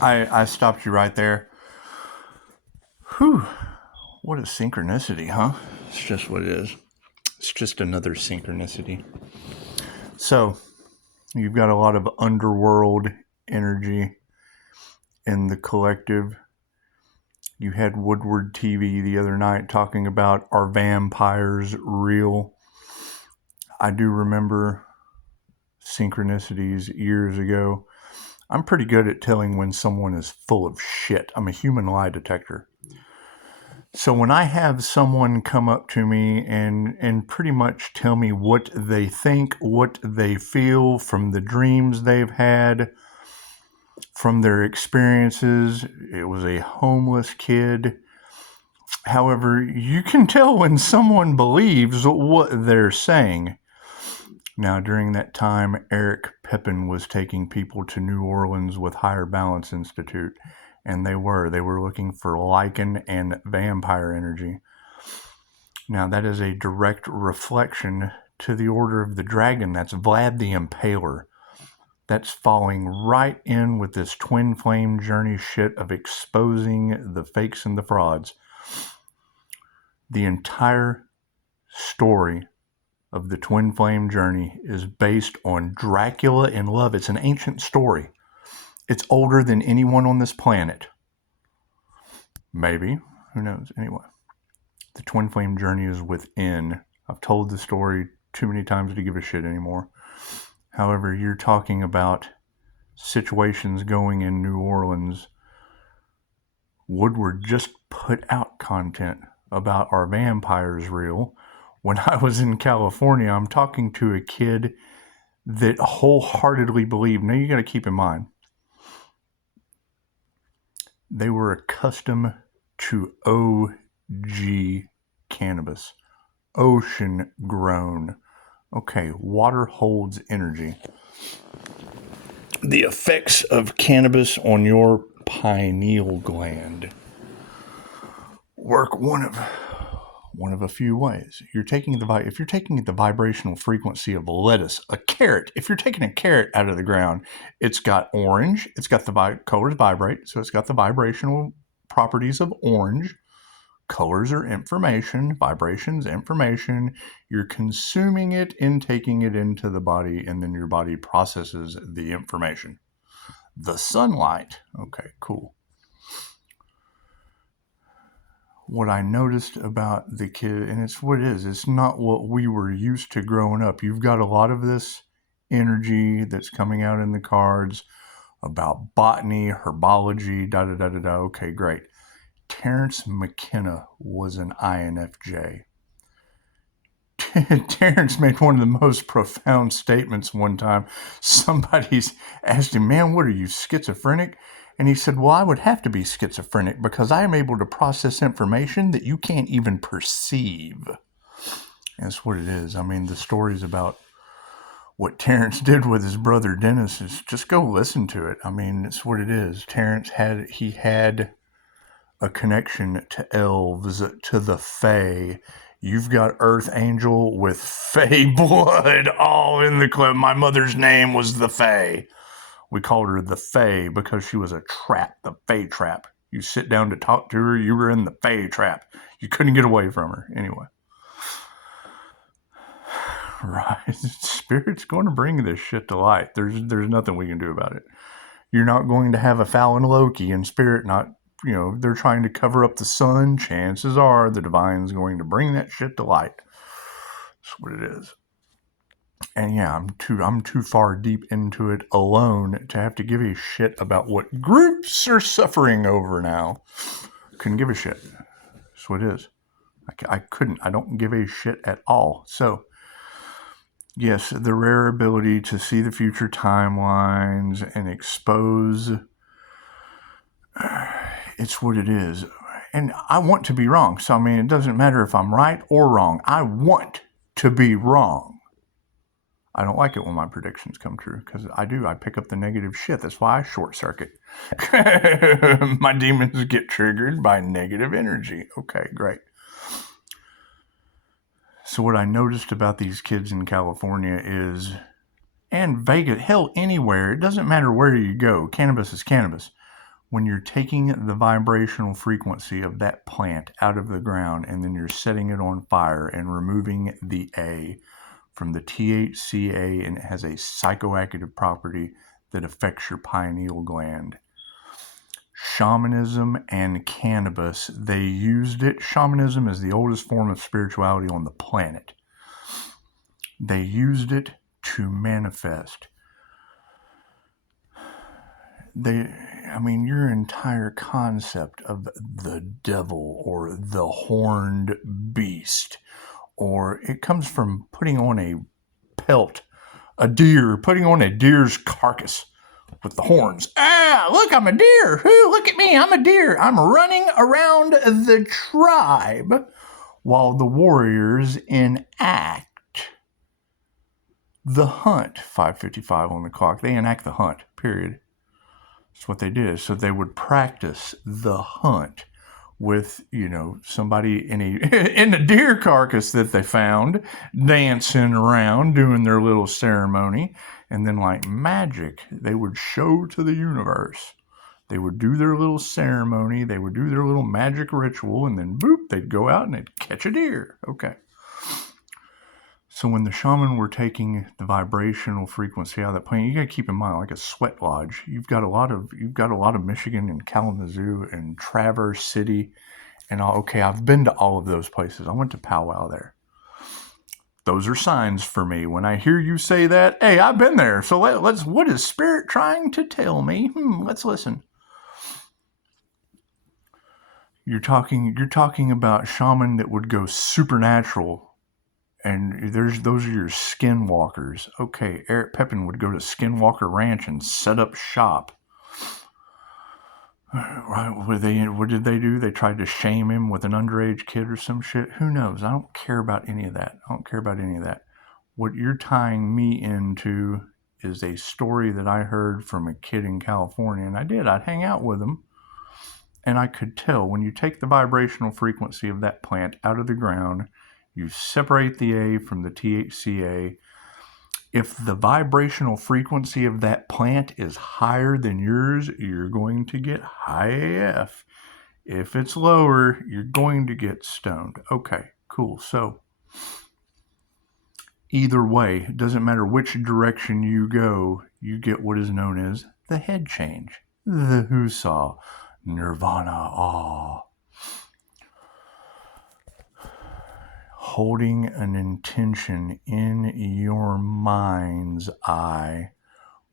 I stopped you right there. Whew. What a synchronicity, huh? It's just what it is. It's just another synchronicity. So, you've got a lot of underworld energy in the collective. You had Woodward TV the other night talking about, are vampires real? I do remember synchronicities years ago. I'm pretty good at telling when someone is full of shit. I'm a human lie detector. So when I have someone come up to me and pretty much tell me what they think, what they feel from the dreams they've had, from their experiences, it was a homeless kid. However, you can tell when someone believes what they're saying. Now, during that time, Eric Pepin was taking people to New Orleans with Higher Balance Institute, and they were looking for lichen and vampire energy. Now, that is a direct reflection to the Order of the Dragon. That's Vlad the Impaler. That's falling right in with this twin flame journey shit of exposing the fakes and the frauds. The entire story of the twin flame journey is based on Dracula in love. It's an ancient story. It's older than anyone on this planet. Maybe. Who knows? Anyway, the twin flame journey is within. I've told the story too many times to give a shit anymore. However, you're talking about situations going in New Orleans. Woodward just put out content about, are vampires real? When I was in California, I'm talking to a kid that wholeheartedly believed. Now, you got to keep in mind, they were accustomed to OG cannabis, ocean grown. Okay, water holds energy. The effects of cannabis on your pineal gland work one of a few ways. If you're taking the vibrational frequency of lettuce, a carrot, if you're taking a carrot out of the ground, it's got orange, it's got the colors vibrate, so it's got the vibrational properties of orange. Colors are information, vibrations, information. You're consuming it and taking it into the body, and then your body processes the information. The sunlight, okay, cool. What I noticed about the kid, and it's what it is, it's not what we were used to growing up. You've got a lot of this energy that's coming out in the cards about botany, herbology, da-da-da-da-da. Okay, great. Terence McKenna was an INFJ. Terence made one of the most profound statements one time. Somebody's asked him, man, what are you, schizophrenic? And he said, well, I would have to be schizophrenic because I am able to process information that you can't even perceive. That's what it is. I mean, the stories about what Terence did with his brother Dennis is just go listen to it. I mean, it's what it is. Terence had a connection to elves, to the Fae. You've got Earth Angel with Fae blood all in the clip. My mother's name was the Fae. We called her the Fae because she was a trap, the Fae trap. You sit down to talk to her, you were in the Fae trap. You couldn't get away from her. Anyway. Right. Spirit's going to bring this shit to light. There's nothing we can do about it. You're not going to have a Fallon Loki and Spirit not, they're trying to cover up the sun. Chances are the divine's going to bring that shit to light. That's what it is. And yeah, I'm too far deep into it alone to have to give a shit about what groups are suffering over now. Couldn't give a shit. That's what it is. I couldn't. I don't give a shit at all. So, yes, the rare ability to see the future timelines and expose, it's what it is. And I want to be wrong. So, I mean, it doesn't matter if I'm right or wrong. I want to be wrong. I don't like it when my predictions come true because I pick up the negative shit. That's why I short circuit. My demons get triggered by negative energy. Okay, great. So what I noticed about these kids in California is, and Vegas, hell, anywhere, it doesn't matter where you go. Cannabis is cannabis. when you're taking the vibrational frequency of that plant out of the ground and then you're setting it on fire and removing the A from the THCA, and it has a psychoactive property that affects your pineal gland. Shamanism and cannabis, they used it. Shamanism is the oldest form of spirituality on the planet. They used it to manifest. Your entire concept of the devil or the horned beast, or it comes from putting on a pelt, putting on a deer's carcass with the horns. Look, I'm a deer. Look at me, I'm a deer. I'm running around the tribe while the warriors enact the hunt. 5:55 on the clock. They enact the hunt, period. That's what they did. So they would practice the hunt with, somebody in a deer carcass that they found, dancing around, doing their little ceremony. And then like magic, they would show to the universe. They would do their little ceremony. They would do their little magic ritual. And then boop, they'd go out and they'd catch a deer. Okay. So when the shaman were taking the vibrational frequency out of that plane, you got to keep in mind, like a sweat lodge, you've got a lot of Michigan and Kalamazoo and Traverse City and all. Okay, I've been to all of those places. I went to powwow there. Those are signs for me. When I hear you say that, hey, I've been there. So let's. What is spirit trying to tell me? Let's listen. You're talking about shaman that would go supernatural. And those are your skinwalkers. Okay, Eric Pepin would go to Skinwalker Ranch and set up shop. Right? What did they do? They tried to shame him with an underage kid or some shit. Who knows? I don't care about any of that. What you're tying me into is a story that I heard from a kid in California, and I'd hang out with him, and I could tell when you take the vibrational frequency of that plant out of the ground, you separate the A from the THCA. If the vibrational frequency of that plant is higher than yours, you're going to get high AF. If it's lower, you're going to get stoned. Okay, cool. So either way, it doesn't matter which direction you go, you get what is known as the head change, the Husa, Nirvana, awe. Holding an intention in your mind's eye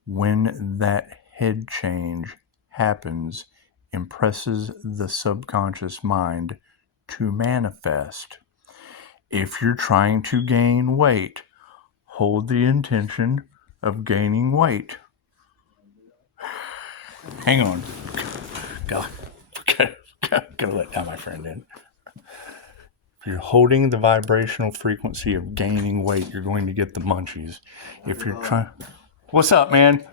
when that head change happens impresses the subconscious mind to manifest. If you're trying to gain weight, hold the intention of gaining weight. Hang on. Gotta let down my friend in. You're holding the vibrational frequency of gaining weight, you're going to get the munchies. If you're trying... What's up, man?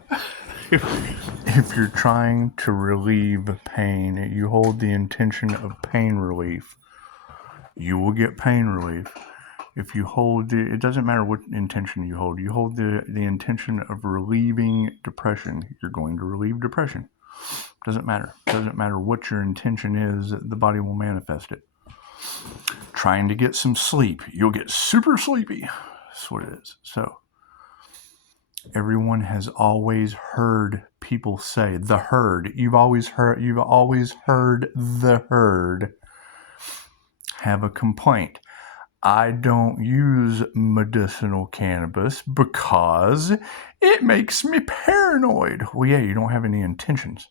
If you're trying to relieve pain, you hold the intention of pain relief, you will get pain relief. If you hold it doesn't matter what intention you hold the intention of relieving depression, you're going to relieve depression. Doesn't matter what your intention is, the body will manifest it. Trying to get some sleep, you'll get super sleepy. That's what it is. So everyone has always heard people say the herd. You've always heard the herd have a complaint. I don't use medicinal cannabis because it makes me paranoid. Well, yeah, you don't have any intentions.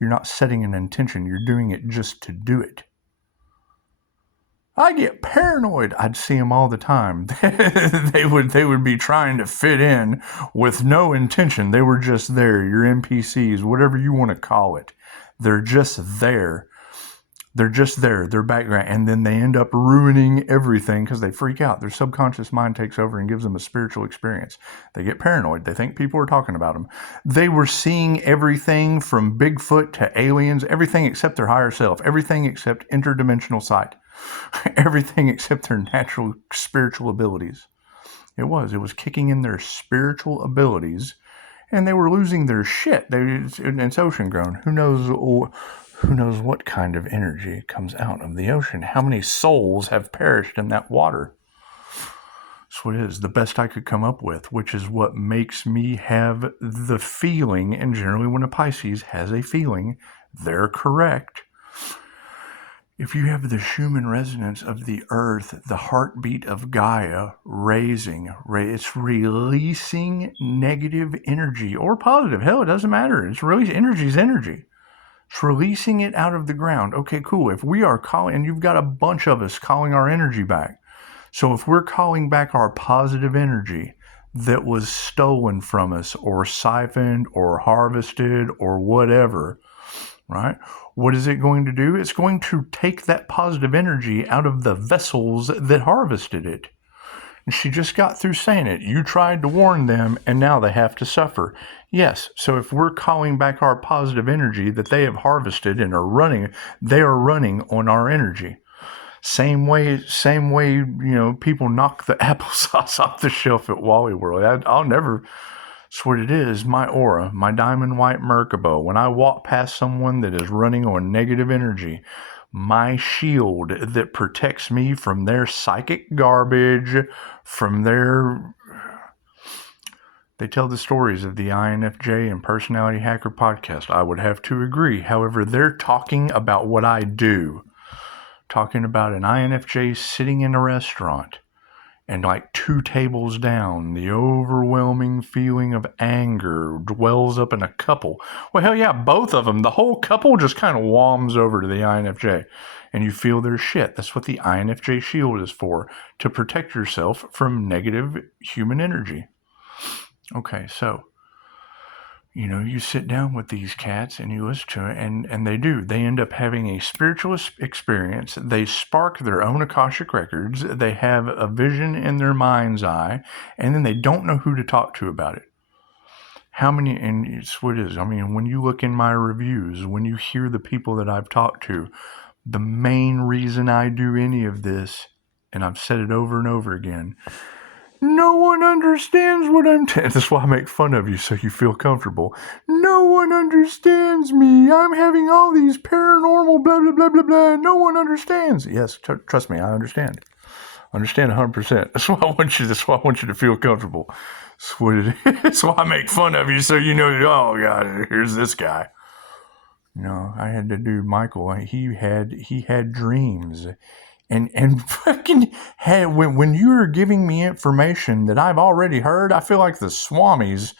You're not setting an intention. You're doing it just to do it. I get paranoid. I'd see them all the time. they would be trying to fit in with no intention. They were just there. Your NPCs, whatever you want to call it. They're just there. Their background. And then they end up ruining everything because they freak out. Their subconscious mind takes over and gives them a spiritual experience. They get paranoid. They think people are talking about them. They were seeing everything from Bigfoot to aliens, everything except their higher self, everything except interdimensional sight. Everything except their natural spiritual abilities. It was kicking in their spiritual abilities and they were losing their shit. It's ocean grown. Who knows what kind of energy comes out of the ocean? How many souls have perished in that water? That's what it is. The best I could come up with, which is what makes me have the feeling, and generally when a Pisces has a feeling, they're correct. If you have the Schumann resonance of the earth, the heartbeat of Gaia it's releasing negative energy or positive. Hell, it doesn't matter. It's releasing energy's energy. It's releasing it out of the ground. Okay, cool. If we are calling, and you've got a bunch of us calling our energy back. So if we're calling back our positive energy that was stolen from us or siphoned or harvested or whatever, right? What is it going to do? It's going to take that positive energy out of the vessels that harvested it. And she just got through saying it. You tried to warn them, and now they have to suffer. Yes, so if we're calling back our positive energy that they have harvested and they are running on our energy. Same way, people knock the applesauce off the shelf at Wally World. I'll never... That's what it is, my aura, my diamond white Merkaba. When I walk past someone that is running on negative energy, my shield that protects me from their psychic garbage, from their... They tell the stories of the INFJ and Personality Hacker podcast. I would have to agree. However, they're talking about what I do. Talking about an INFJ sitting in a restaurant. And like 2 tables down, the overwhelming feeling of anger dwells up in a couple. Well, hell yeah, both of them. The whole couple just kind of wams over to the INFJ. And you feel their shit. That's what the INFJ shield is for. To protect yourself from negative human energy. Okay, so... you sit down with these cats and you listen to it, and they do. They end up having a spiritual experience. They spark their own Akashic records. They have a vision in their mind's eye, and then they don't know who to talk to about it. How many, and it's what it is. I mean, when you look in my reviews, when you hear the people that I've talked to, the main reason I do any of this, and I've said it over and over again, no one understands what I'm telling. That's why I make fun of you so you feel comfortable. No one understands me. I'm having all these paranormal blah, blah, blah, blah, blah. No one understands. Yes, trust me, I understand. I understand 100%. That's why I want you to feel comfortable. That's what it is. That's why I make fun of you so you know, oh, God, here's this guy. I had to do Michael. He had dreams. And fucking, hey, when you are giving me information that I've already heard, I feel like the Swamis.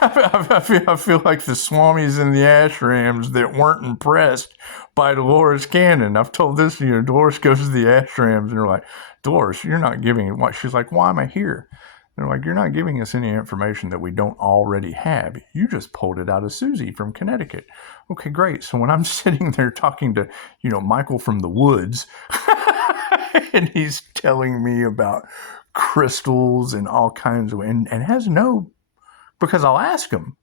I feel like the Swamis and the Ashrams that weren't impressed by Dolores Cannon. I've told this, Dolores goes to the Ashrams and they're like, Dolores, you're not giving it. What? She's like, why am I here? They're like, you're not giving us any information that we don't already have. You just pulled it out of Susie from Connecticut. Okay, great. So when I'm sitting there talking to, Michael from the woods, and he's telling me about crystals and all kinds of, and has because I'll ask him,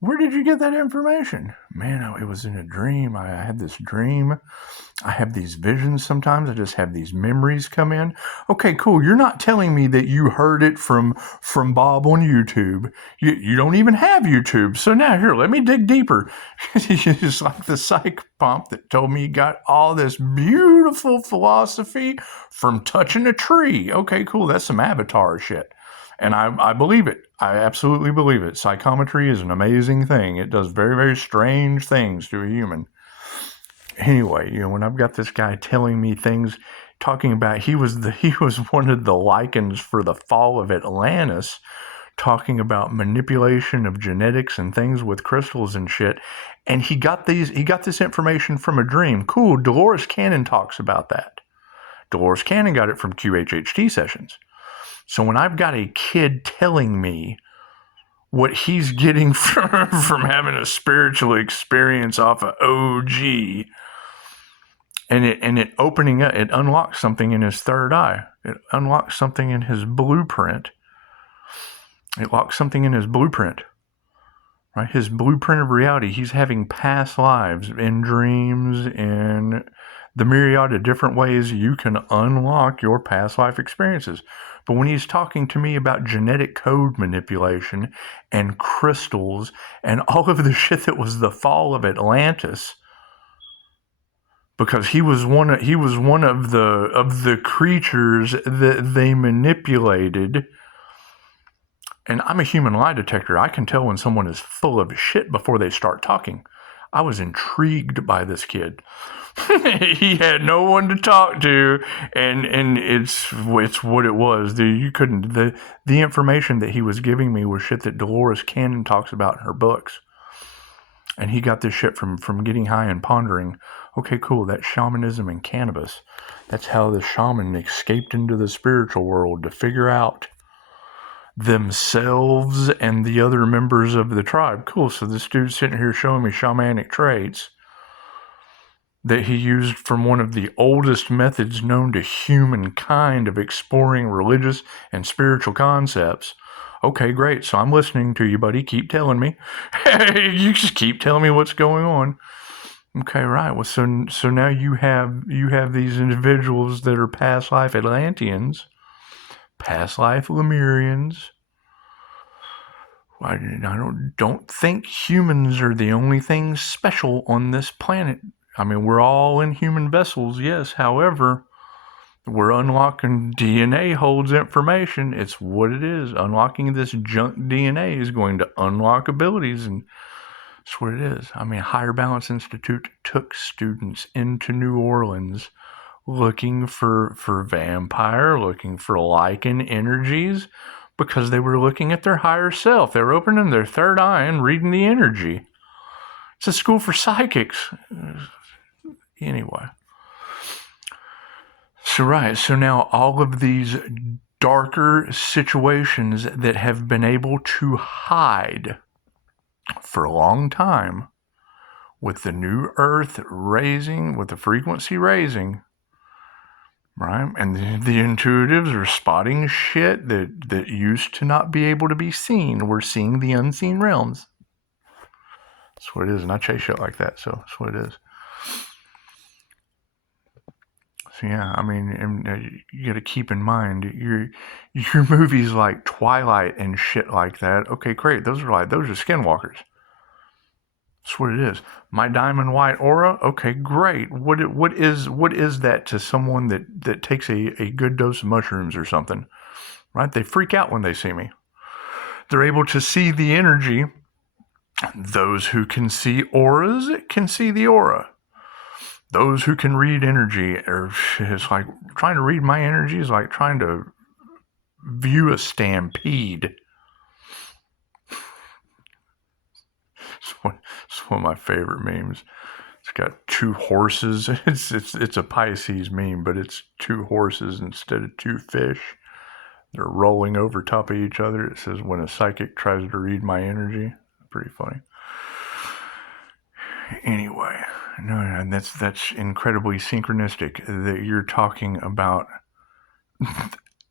where did you get that information? Man, it was in a dream. I had this dream. I have these visions sometimes. I just have these memories come in. Okay, cool. You're not telling me that you heard it from Bob on YouTube. You don't even have YouTube. So now here, let me dig deeper. It's like the psych pump that told me he got all this beautiful philosophy from touching a tree. Okay, cool. That's some Avatar shit. And I believe it. I absolutely believe it. Psychometry is an amazing thing. It does very, very strange things to a human. Anyway, when I've got this guy telling me things, talking about he was one of the lichens for the fall of Atlantis, talking about manipulation of genetics and things with crystals and shit. And he got this information from a dream. Cool. Dolores Cannon talks about that. Dolores Cannon got it from QHHT sessions. So when I've got a kid telling me what he's getting from having a spiritual experience off of OG, and it opening up, it unlocks something in his third eye. It unlocks something in his blueprint. It locks something in his blueprint. Right? His blueprint of reality. He's having past lives in dreams, in the myriad of different ways you can unlock your past life experiences. But when he's talking to me about genetic code manipulation and crystals and all of the shit that was the fall of Atlantis, because he was one of the creatures that they manipulated. And I'm a human lie detector. I can tell when someone is full of shit before they start talking. I was intrigued by this kid. He had no one to talk to, and it's what it was. The information that he was giving me was shit that Dolores Cannon talks about in her books. And he got this shit from getting high and pondering. Okay, cool, that's shamanism and cannabis. That's how the shaman escaped into the spiritual world to figure out themselves and the other members of the tribe. Cool, so this dude's sitting here showing me shamanic traits that he used from one of the oldest methods known to humankind of exploring religious and spiritual concepts. Okay, great. So I'm listening to you, buddy. Keep telling me. You just keep telling me what's going on. Okay, right. Well, so now you have these individuals that are past life Atlanteans, past life Lemurians. I don't think humans are the only thing special on this planet. I mean, we're all in human vessels, yes. However, we're unlocking DNA holds information. It's what it is. Unlocking this junk DNA is going to unlock abilities, and that's what it is. I mean, Higher Balance Institute took students into New Orleans looking for vampire, looking for Lycan energies, because they were looking at their higher self. They were opening their third eye and reading the energy. It's a school for psychics. Anyway. So now all of these darker situations that have been able to hide for a long time, with the new earth raising, with the frequency raising, right? And the intuitives are spotting shit that used to not be able to be seen. We're seeing the unseen realms. That's what it is. And I chase shit like that, so that's what it is. So yeah, I mean, you got to keep in mind your movies like Twilight and shit like that. Okay, great. Those are skinwalkers. That's what it is. My diamond white aura. Okay, great. What is that to someone that takes a good dose of mushrooms or something? Right? They freak out when they see me. They're able to see the energy. Those who can see auras can see the aura. Those who can read energy, it's like trying to read my energy is like trying to view a stampede. It's one of my favorite memes. It's got two horses. It's a Pisces meme, but it's two horses instead of two fish. They're rolling over top of each other. It says, when a psychic tries to read my energy. Pretty funny. Anyway, no, and that's incredibly synchronistic that you're talking about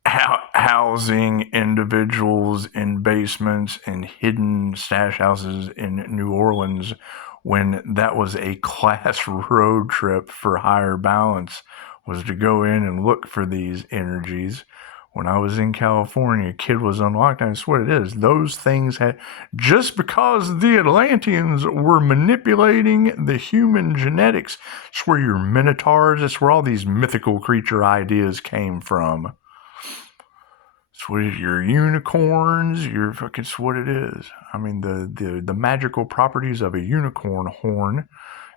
housing individuals in basements and hidden stash houses in New Orleans, when that was a class road trip for Higher Balance, was to go in and look for these energies. When I was in California, a kid was unlocked. That's what it is. Those things had, just because the Atlanteans were manipulating the human genetics. It's where your minotaurs, it's where all these mythical creature ideas came from. It's what your unicorns, your fucking, it's what it is. I mean, the magical properties of a unicorn horn,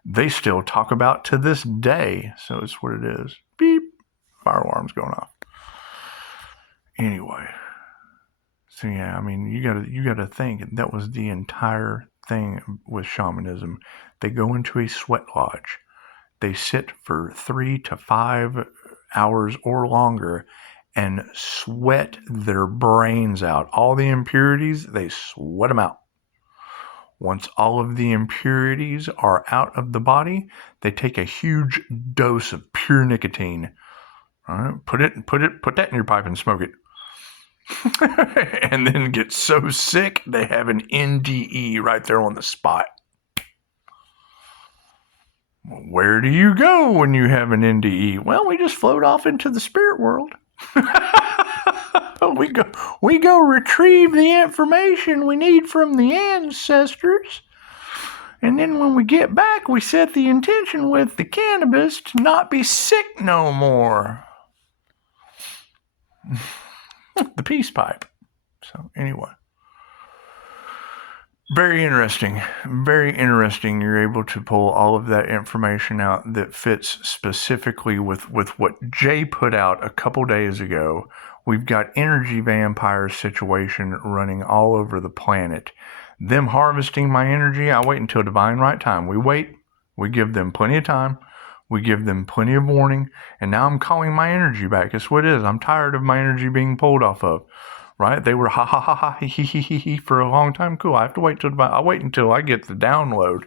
they still talk about to this day. So it's what it is. Beep. Fire alarm's going off. Anyway, so yeah, I mean, you gotta think that was the entire thing with shamanism. They go into a sweat lodge. They sit for 3 to 5 hours or longer and sweat their brains out. All the impurities, they sweat them out. Once all of the impurities are out of the body, they take a huge dose of pure nicotine. All right, put that in your pipe and smoke it. And then get so sick they have an NDE right there on the spot. Where do you go when you have an NDE? Well, we just float off into the spirit world. we go retrieve the information we need from the ancestors. And then when we get back, we set the intention with the cannabis to not be sick no more. The peace pipe. So anyway. Very interesting. Very interesting. You're able to pull all of that information out that fits specifically with what Jay put out a couple days ago. We've got energy vampire situation running all over the planet. Them harvesting my energy, I wait until divine right time. We wait. We give them plenty of time. We give them plenty of warning. And now I'm calling my energy back. That's what it is. I'm tired of my energy being pulled off of. Right? They were ha ha ha ha he he for a long time. Cool. I have to wait I'll wait until I get the download.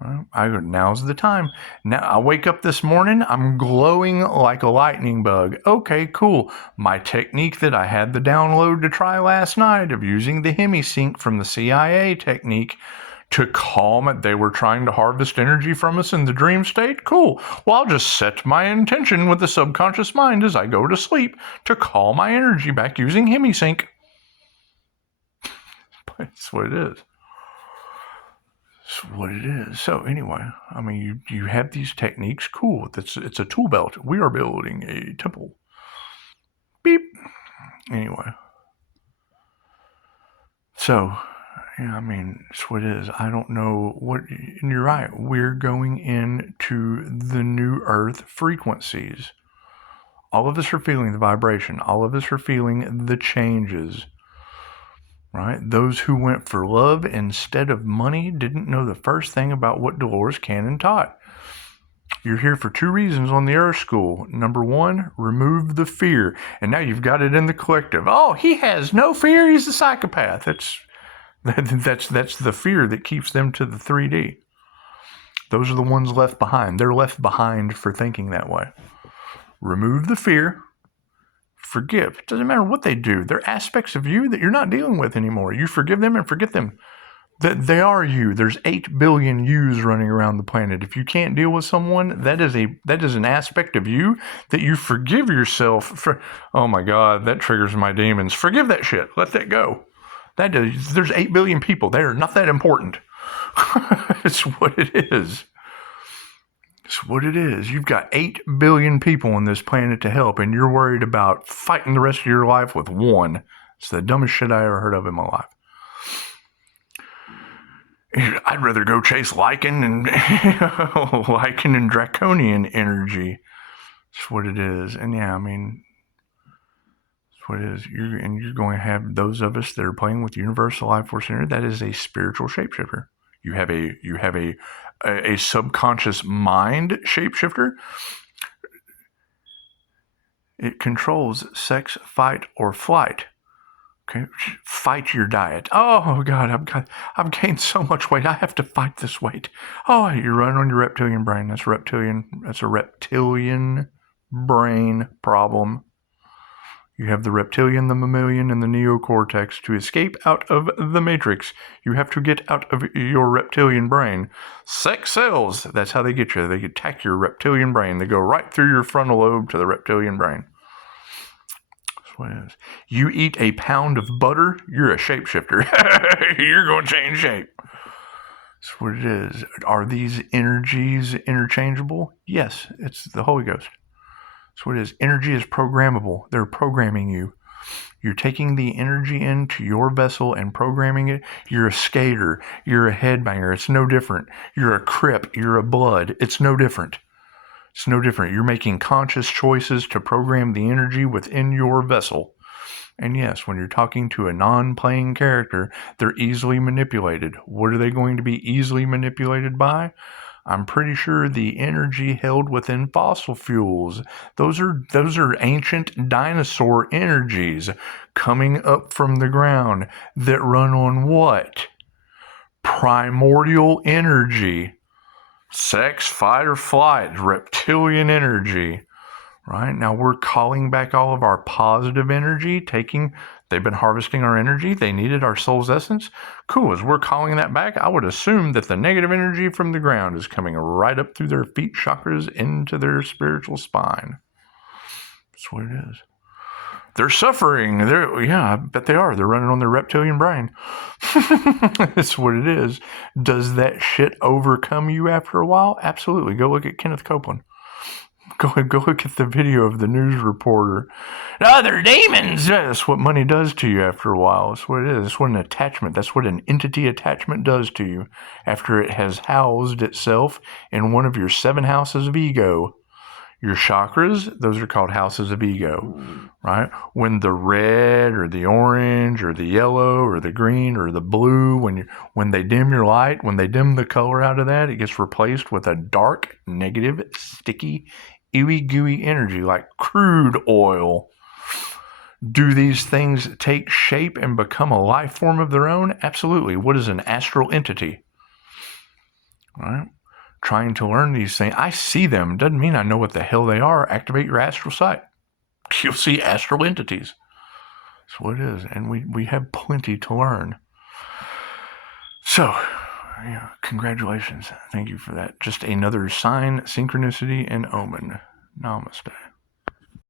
Right? Now's the time. Now I wake up this morning. I'm glowing like a lightning bug. Okay, cool. My technique that I had the download to try last night of using the hemisync from the CIA technique to calm it. They were trying to harvest energy from us in the dream state. Cool. Well, I'll just set my intention with the subconscious mind as I go to sleep to call my energy back using hemisync. That's what it is. That's what it is. So anyway, I mean, you have these techniques. Cool. It's a tool belt. We are building a temple. Beep. Anyway. So... yeah, I mean, that's what it is. I don't know what, and you're right. We're going into the new earth frequencies. All of us are feeling the vibration. All of us are feeling the changes, right? Those who went for love instead of money didn't know the first thing about what Dolores Cannon taught. You're here for two reasons on the Earth School. Number one, remove the fear. And now you've got it in the collective. Oh, he has no fear. He's a psychopath. That's the fear that keeps them to the 3D. Those are the ones left behind. They're left behind for thinking that way. Remove the fear. Forgive. It doesn't matter what they do. They're aspects of you that you're not dealing with anymore. You forgive them and forget them. That they are you. There's 8 billion yous running around the planet. If you can't deal with someone, that is an aspect of you that you forgive yourself for. Oh my God, that triggers my demons. Forgive that shit. Let that go. There's 8 billion people. They are not that important. It's what it is. It's what it is. You've got 8 billion people on this planet to help, and you're worried about fighting the rest of your life with one. It's the dumbest shit I ever heard of in my life. I'd rather go chase Lycan and Draconian energy. That's what it is. And yeah, I mean, what it is. You're going to have those of us that are playing with Universal Life Force Energy. That is a spiritual shapeshifter. You have a subconscious mind shapeshifter. It controls sex, fight, or flight. Okay, fight your diet. Oh God, I've gained so much weight. I have to fight this weight. Oh, you're running on your reptilian brain. That's a reptilian brain problem. You have the reptilian, the mammalian, and the neocortex. To escape out of the matrix, you have to get out of your reptilian brain. Sex sells. That's how they get you. They attack your reptilian brain. They go right through your frontal lobe to the reptilian brain. That's what it is. You eat a pound of butter, you're a shapeshifter. You're going to change shape. That's what it is. Are these energies interchangeable? Yes, it's the Holy Ghost. That's what it is. Energy is programmable. They're programming you. You're taking the energy into your vessel and programming it. You're a skater. You're a headbanger. It's no different. You're a crip. You're a blood. It's no different. It's no different. You're making conscious choices to program the energy within your vessel. And yes, when you're talking to a non-playing character, they're easily manipulated. What are they going to be easily manipulated by? I'm pretty sure the energy held within fossil fuels. Those are ancient dinosaur energies coming up from the ground that run on what? Primordial energy. Sex, fight, or flight. Reptilian energy. Right? Now we're calling back all of our positive energy, they've been harvesting our energy. They needed our soul's essence. Cool. As we're calling that back, I would assume that the negative energy from the ground is coming right up through their feet chakras into their spiritual spine. That's what it is. They're suffering. Yeah, I bet they are. They're running on their reptilian brain. That's what it is. Does that shit overcome you after a while? Absolutely. Go look at Kenneth Copeland. Go look at the video of the news reporter. Oh, they're demons. That's what money does to you after a while. That's what it is. That's what an attachment, that's what an entity attachment does to you after it has housed itself in one of your 7 houses of ego. Your chakras, those are called houses of ego, right? When the red or the orange or the yellow or the green or the blue, when they dim your light, when they dim the color out of that, it gets replaced with a dark, negative, sticky, ooey gooey energy like crude oil. Do these things take shape and become a life form of their own? Absolutely. What is an astral entity? All right. Trying to learn these things. I see them. Doesn't mean I know what the hell they are. Activate your astral sight. You'll see astral entities. That's what it is. And we have plenty to learn. So, yeah, congratulations. Thank you for that. Just another sign, synchronicity, and omen. Namaste.